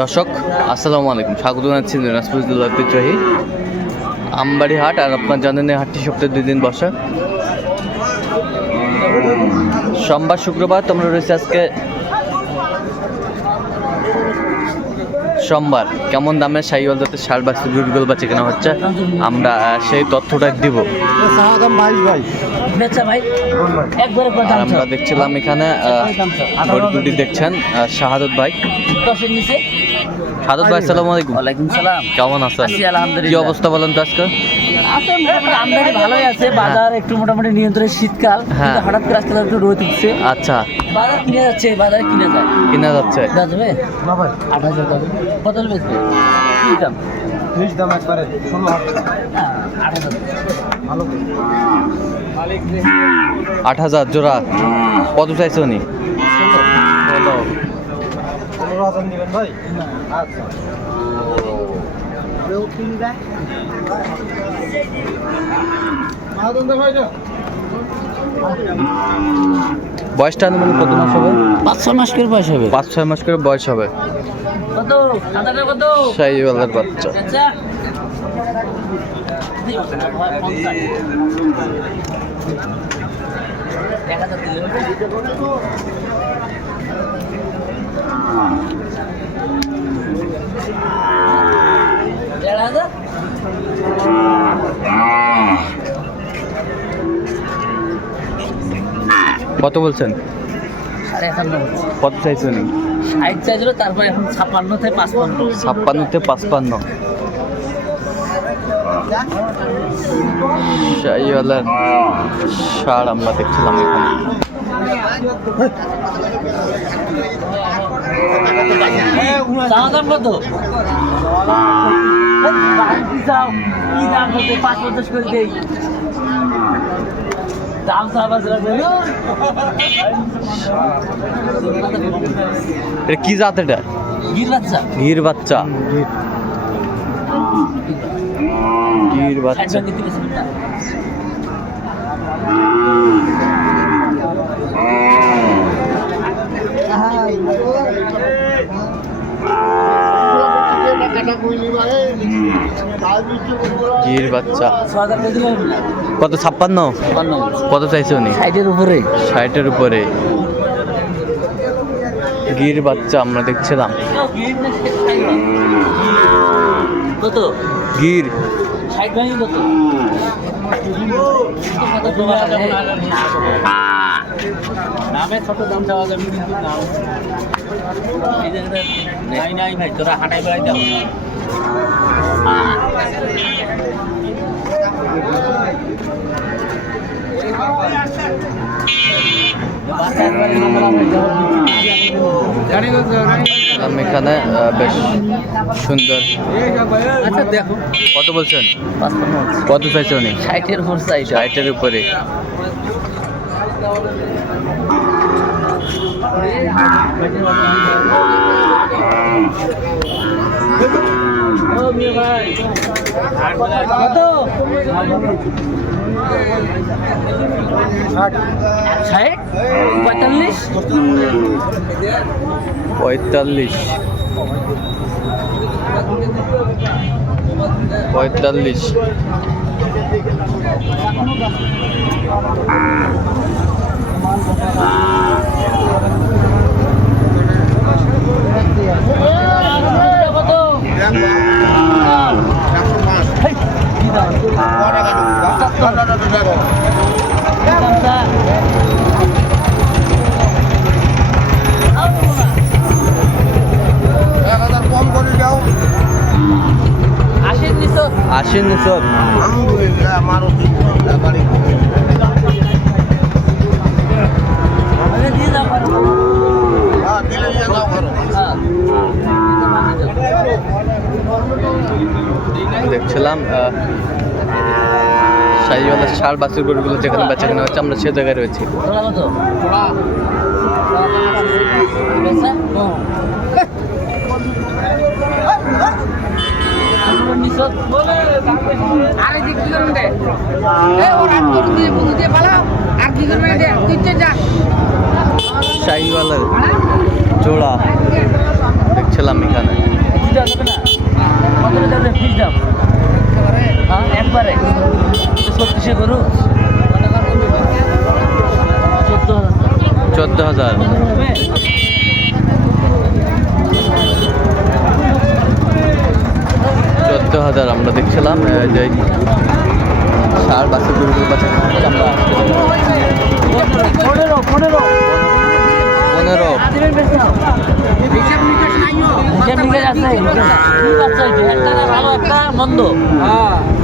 দর্শক, আসসালামু আলাইকুম। স্বাগত জানাচ্ছি নাসফুজুল্লাহ ঐতিহ্যবাহী আমবাড়ি হাট আর আপনার জানেন এই হাটটি সপ্তাহে দুই দিন বসে। সোমবার, শুক্রবার তোমরা রয়েছে আজকে সোমবার কেমন দামে সাইওয়াল যাতে ষাট বা গরুগুলো বাচ্চা কেনা হচ্ছে, আমরা সেই তথ্যটা দিব। আমরা দেখছিলাম এখানে দুটি দেখছেন শাহাদত ভাই। দশের ভাই আসসালামু আলাইকুম। ওয়ালাইকুম সালাম। কেমন আছেন আছি আলহামদুলিল্লাহ। কি অবস্থা বলেন তো আজকে? আছে মোটামুটি আমদানি ভালোই আছে। বাজার একটু মোটামুটি নিয়ন্ত্রণে শীতকাল। হ্যাঁ। কিন্তু হঠাৎ করে আজকাল একটু রোদ উঠছে। আচ্ছা। বাজার কিনে যাচ্ছে বাজারে কিনে যায়। কিনা যাচ্ছে। যাবে না ভাই আট হাজার টাকা কত বেচবে? কি দাম? ত্রিশ দাম একবারে ষোলো হ্যাঁ, আট হাজার। ভালো। আট হাজার জোড়া। কত চাইছো উনি? পনেরো হাজার নেবেন ভাই? আচ্ছা। বয়সটা আনুমানিক কত মাস হবে? পাঁচ ছ মাস করে বয়স হবে। পাঁচ ছয় মাস করে বয়স হবে। কত? কত? সাইওয়ালের বাচ্চা। দিলে হবে? দেড় হাজার কত বলছেন? কত চাইছো উনি? ষাট চাইছিল তারপরে এখন ছাপ্পান্ন থেকে পাঁচপান্ন। ছাপ্পান্নতে পাঁচপান্ন। সাইওয়ালের সার আমরা দেখছিলাম এখানে। চাওয়া দাম কত? কি দাম হচ্ছে পাঁচ পঞ্চাশ করে দেই দাম চাওয়া এটা কি জাত এটা? গির বাচ্চা। গির বাচ্চা। গির বাচ্চা। গির বাচ্চা। হবে কত ছাপ্পান্ন? কত চাইছো উনি? ষাটের উপরে। ষাটের উপরে। গির বাচ্চা আমরা দেখছিলাম। কত? গির। নামে ছোট দাম দেওয়া যাবে কিন্তু নাম নাই নাই ভাই তোরা হাঁটাই বেড়াই দাও আমি এখানে বেশ সুন্দর। আচ্ছা দেখো। কত বলছেন? কত চাইছে উনি? ষাটের উপর চাই ষাটের উপরে। কত পঁয়তাল্লিশ পঁয়তাল্লিশ। পঁয়তাল্লিশ। কত? আসেন সব আলহামদুলিল্লাহ আমারও ব্যাপারে আগে দিয়ে দাও পারো হ্যাঁ দিলে নিয়ে যাও করো হ্যাঁ দেখছিলাম সাইওয়ালের সার বাছুর গরুগুলো যেখানে বেচা কেনা হচ্ছে আমরা সে জায়গায় রয়েছি। তোরা কত বেচা? পনেরো নিচে আরে কি করুন দে ওরা করুন দিয়ে বুঝু দিয়ে পালাও। আর কি করবেন দে তুই যা। শাহিওয়ালের জোড়া দেখছিলাম এখানে। চোদ্দ হাজার। চোদ্দ হাজার। আমরা দেখছিলাম যে সার বাসে গরু বাসে আমরা ভালো একটা মন্দ হ্যাঁ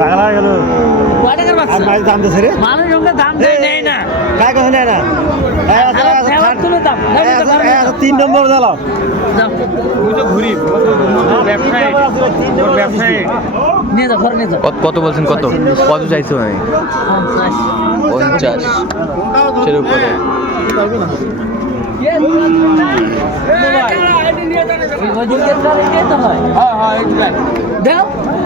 পাগলা গেল কয় টাকার বাচ্চা আর দাম দিছে রে মানুষ সঙ্গে দাম দেয় না কাই কথা না এই আছে, আছে, ফেরত থার্ড- দাম এই আছে, আছে, তিন নম্বর দিলাম যাও নিয়ে যাও ঘরে নিয়ে যাও কত কত বলছেন কত কত চাইছো আমি পঞ্চাশ সের উপরে ওই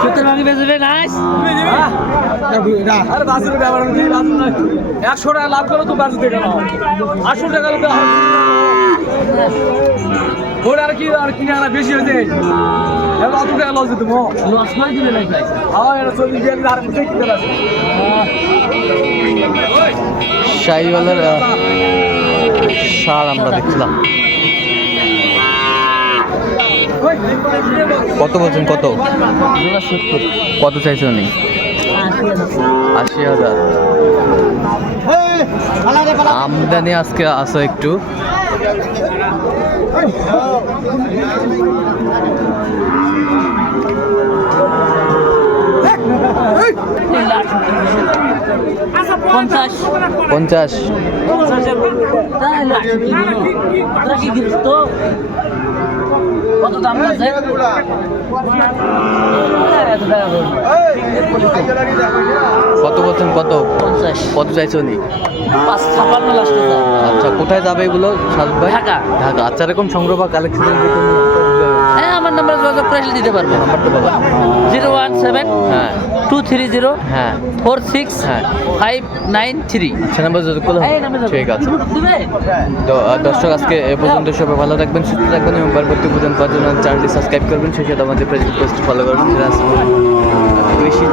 সত্তর নাইস না একশো টাকা লাভ করো তো দেখে নাও। আটশো টাকা লোক ওর আর কি আর কিনে আনা বেশি হয়েছে? এবার অত টাকা লস দিতে লস করে নাই ভাই হ্যাঁ এটা চল্লিশ দিয়ে আর কিছু কিনতে পারছি শাহিওয়ালার সার আমরা দেখছিলাম কত বলছেন? কত? কত চাইছো উনি? আশি হাজার। আমদানি আজকে আসো একটু। পঞ্চাশ। কত দাম আছে। কত বলছেন কত? কত চাইছো ছাপান্ন আচ্ছা কোথায় যাবে এগুলো ঢাকা। ঢাকা। আচ্ছা এরকম সংগ্রহ বা কালেকশন হ্যাঁ আমার নাম্বারে যোগাযোগ করে আসলে দিতে পারব নাম্বারটা বাবা জিরো ওয়ান সেভেন হ্যাঁ। টু থ্রি জিরো হ্যাঁ। ফোর সিক্স হ্যাঁ। ফাইভ নাইন থ্রি সে নাম্বার যোগাযোগ করলে ঠিক আছে। তো দর্শক আজকে এ পর্যন্ত সবাই ভালো থাকবেন সুস্থ থাকবেন এবং পরবর্তী পর্যন্ত পাওয়ার জন্য চ্যানেলটি সাবস্ক্রাইব করবেন। সেই সাথে আমাদের ফেসবুক পেজটি ফলো করবেন। কৃষি